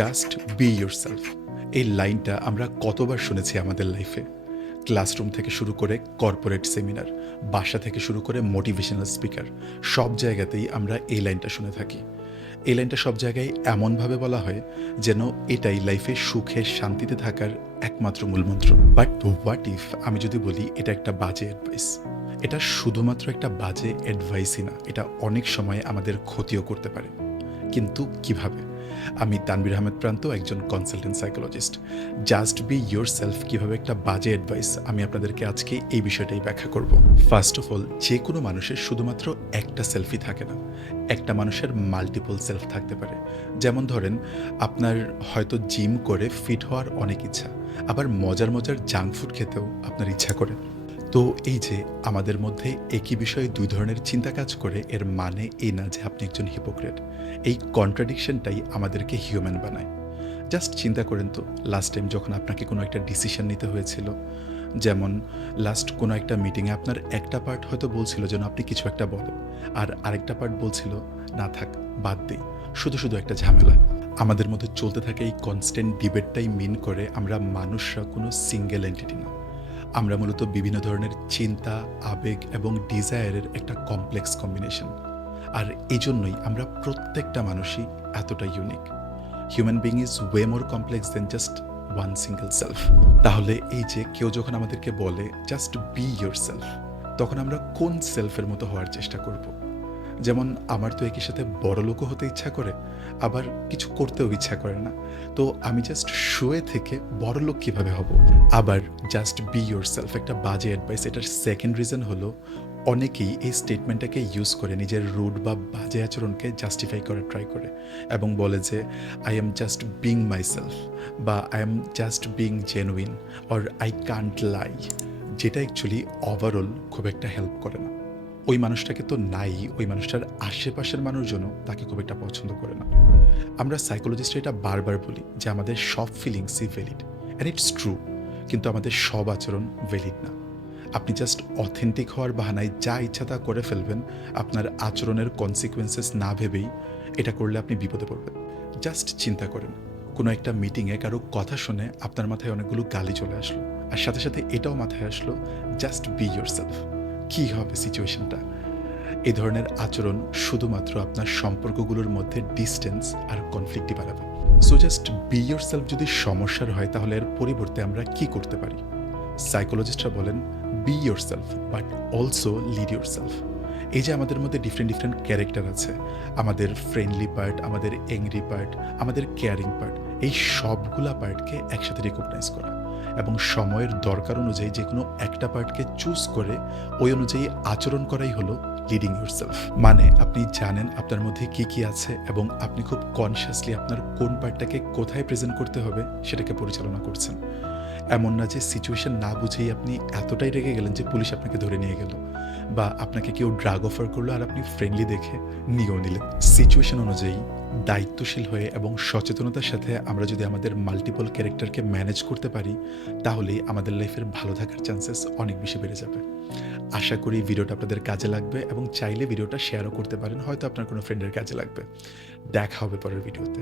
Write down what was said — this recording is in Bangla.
জাস্ট বি ইয়োরসেলফ, এই লাইনটা আমরা কতবার শুনেছি আমাদের লাইফে। ক্লাসরুম থেকে শুরু করে কর্পোরেট সেমিনার, বাসা থেকে শুরু করে মোটিভেশনাল স্পিকার, সব জায়গাতেই আমরা এই লাইনটা শুনে থাকি। এই লাইনটা সব জায়গায় এমনভাবে বলা হয় যেন এটাই লাইফে সুখে শান্তিতে থাকার একমাত্র মূলমন্ত্র। বাট হোয়াট ইফ আমি যদি বলি এটা একটা বাজে অ্যাডভাইস? এটা শুধুমাত্র একটা বাজে অ্যাডভাইসই না, এটা অনেক সময় আমাদের ক্ষতিও করতে পারে। কিন্তু কিভাবে? আমি তানভীর আহমেদ প্রান্ত, একজন consultant psychologist. Just be your self কীভাবে একটা বাজে অ্যাডভাইস, আমি আপনাদেরকে আজকে এই বিষয়টাই ব্যাখ্যা করব। ফার্স্ট অফ অল, যে কোনো মানুষের শুধুমাত্র একটা সেলফই থাকে না, একটা মানুষের মাল্টিপল সেলফ থাকতে পারে। যেমন ধরেন, আপনার হয়তো জিম করে ফিট হওয়ার অনেক ইচ্ছা, আবার মজার মজার জাঙ্ক ফুড খেতেও আপনার ইচ্ছা করে। তো এই যে আমাদের মধ্যে একই বিষয়ে দুই ধরনের চিন্তা কাজ করে, এর মানে এই না যে আপনি একজন হিপোক্রেট। এই কন্ট্রাডিকশনটাই আমাদেরকে হিউম্যান বানায়। জাস্ট চিন্তা করেন তো, লাস্ট টাইম যখন আপনাকে কোনো একটা ডিসিশন নিতে হয়েছিল, যেমন লাস্ট কোনো একটা মিটিংয়ে আপনার একটা পার্ট হয়তো বলছিল যেন আপনি কিছু একটা বলেন, আর আরেকটা পার্ট বলছিল না থাক, বাদ দেই, শুধু শুধু একটা ঝামেলা। আমাদের মধ্যে চলতে থাকে এই কনস্ট্যান্ট ডিবেটটাই মিন করে আমরা মানুষরা কোনো সিঙ্গেল এন্টিটি না। আমরা মূলত বিভিন্ন ধরনের চিন্তা, আবেগ এবং ডিজায়ারের একটা কমপ্লেক্স কম্বিনেশন। আর এই জন্যই আমরা প্রত্যেকটা মানুষই এতটা unique. Human being is way more complex than just one single self. তাহলে এই যে কেউ যখন আমাদেরকে বলে জাস্ট বি ইয়োর সেলফ, তখন আমরা কোন সেলফের মতো হওয়ার চেষ্টা করব? যেমন আমার তো একই সাথে বড়লোকও হতে ইচ্ছা করে, আবার কিছু করতেও ইচ্ছা করে না। তো আমি জাস্ট শুয়ে থেকে বড়লোক কিভাবে হব? আবার জাস্ট বি ইয়োরসেলফ একটা বাজে অ্যাডভাইস। এটার সেকেন্ড রিজন হলো, অনেকেই এই স্টেটমেন্টটাকে ইউজ করে নিজের রুড বা বাজে আচরণকে জাস্টিফাই করার ট্রাই করে এবং বলে যে I am just being myself, বা I am just being genuine, or I can't lie, যেটা অ্যাকচুয়ালি ওভারঅল খুব একটা হেল্প করে না। ওই মানুষটাকে তো নাই, ওই মানুষটার আশেপাশের মানুষজনও তাকে খুব একটা পছন্দ করে না। আমরা সাইকোলজিস্টরা এটা বারবার বলি যে আমাদের সব ফিলিংসই ভ্যালিড, অ্যান্ড ইটস ট্রু, কিন্তু আমাদের সব আচরণ ভ্যালিড না। আপনি জাস্ট অথেন্টিক হওয়ার বাহানায় যা ইচ্ছা তা করে ফেলবেন, আপনার আচরণের কনসিকুয়েন্সেস না ভেবেই। এটা করলে আপনি বিপদে পড়বেন। জাস্ট চিন্তা করেন, কোনো একটা মিটিংয়ে কারো কথা শুনে আপনার মাথায় অনেকগুলো গালি চলে আসলো, আর সাথে সাথে এটাও মাথায় আসলো জাস্ট বি ইয়োরসেলফ। কী হবে সিচুয়েশনটা? এই ধরনের আচরণ শুধুমাত্র আপনার সম্পর্কগুলোর মধ্যে ডিস্টেন্স আর কনফ্লিক্টই বাড়াবে। সো জাস্ট বি ইয়োরসেলফ যদি সমস্যার হয়, তাহলে এর পরিবর্তে আমরা কি করতে পারি? সাইকোলজিস্টরা বলেন be yourself but also lead yourself. এই যে আমাদের মধ্যে ডিফারেন্ট ডিফারেন্ট ক্যারেক্টার আছে, আমাদের ফ্রেন্ডলি পার্ট, আমাদের অ্যাংরি পার্ট, আমাদের কেয়ারিং পার্ট, এই সবগুলা পার্টকে একসাথে রিকগনাইজ করা এবং সময়ের দরকার অনুযায়ী যে কোনো একটা পার্টকে চুজ করে ওই অনুযায়ী আচরণ করাই হলো লিডিং ইয়োরসেলফ। মানে আপনি জানেন আপনার মধ্যে কি কি আছে এবং আপনি খুব কনসিয়াসলি আপনার কোন পার্টটাকে কোথায় প্রেজেন্ট করতে হবে সেটাকে পরিচালনা করছেন। এমন না যে সিচুয়েশন না বুঝেই আপনি এতটাই রেগে গেলেন যে পুলিশ আপনাকে ধরে নিয়ে গেল, বা আপনাকে কেউ ড্রাগ অফার করলো আর আপনি ফ্রেন্ডলি দেখে নিয়েও নিলেন। সিচুয়েশন অনুযায়ী দায়িত্বশীল হয়ে এবং সচেতনতার সাথে আমরা যদি আমাদের মাল্টিপল ক্যারেক্টারকে ম্যানেজ করতে পারি, তাহলেই আমাদের লাইফের ভালো থাকার চান্সেস অনেক বেশি বেড়ে যাবে। আশা করি ভিডিওটা আপনাদের কাজে লাগবে এবং চাইলে ভিডিওটা শেয়ারও করতে পারেন, হয়তো আপনার কোনো ফ্রেন্ডের কাজে লাগবে। দেখা হবে পরের ভিডিওতে।